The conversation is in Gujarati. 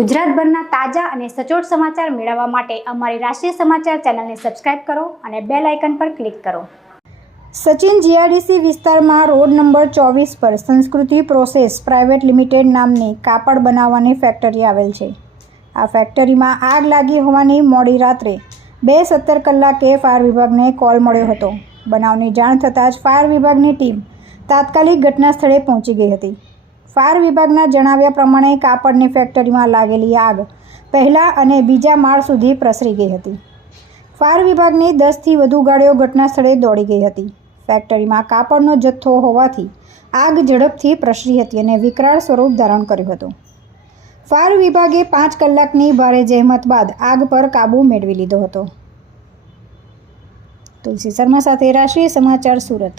ગુજરાતભરના તાજા અને સચોટ સમાચાર મેળવવા માટે અમારી રાષ્ટ્રીય સમાચાર ચેનલને સબસ્ક્રાઇબ કરો અને બેલ આઇકન પર ક્લિક કરો। સચિન જીઆઈડીસી વિસ્તારમાં રોડ નંબર 24 પર સંસ્કૃતિ પ્રોસેસ પ્રાઇવેટ લિમિટેડ નામની કાપડ બનાવવાની ફેક્ટરી આવેલ છે। આ ફેક્ટરીમાં આગ લાગી હોવાની મોડી રાત્રે 2:17 કલાકે ફાયર વિભાગને કોલ મળ્યો હતો। બનાવની જાણ થતાં જ ફાયર વિભાગની ટીમ તાત્કાલિક ઘટના સ્થળે પહોંચી ગઈ હતી। ફાયર વિભાગના જણાવ્યા પ્રમાણે કાપડની ફેક્ટરીમાં લાગેલી આગ પહેલા અને બીજા માળ સુધી પ્રસરી ગઈ હતી। ફાયર વિભાગની 10થી વધુ ગાડીઓ ઘટના સ્થળે દોડી ગઈ હતી। ફેક્ટરીમાં કાપડનો જથ્થો હોવાથી આગ ઝડપથી પ્રસરી હતી અને વિકરાળ સ્વરૂપ ધારણ કર્યું હતું। ફાયર વિભાગે 5 કલાકની ભારે જહેમત બાદ આગ પર કાબૂ મેળવી લીધો હતો। તુલસી શર્મા સાથે રાષ્ટ્રીય સમાચાર, સુરત।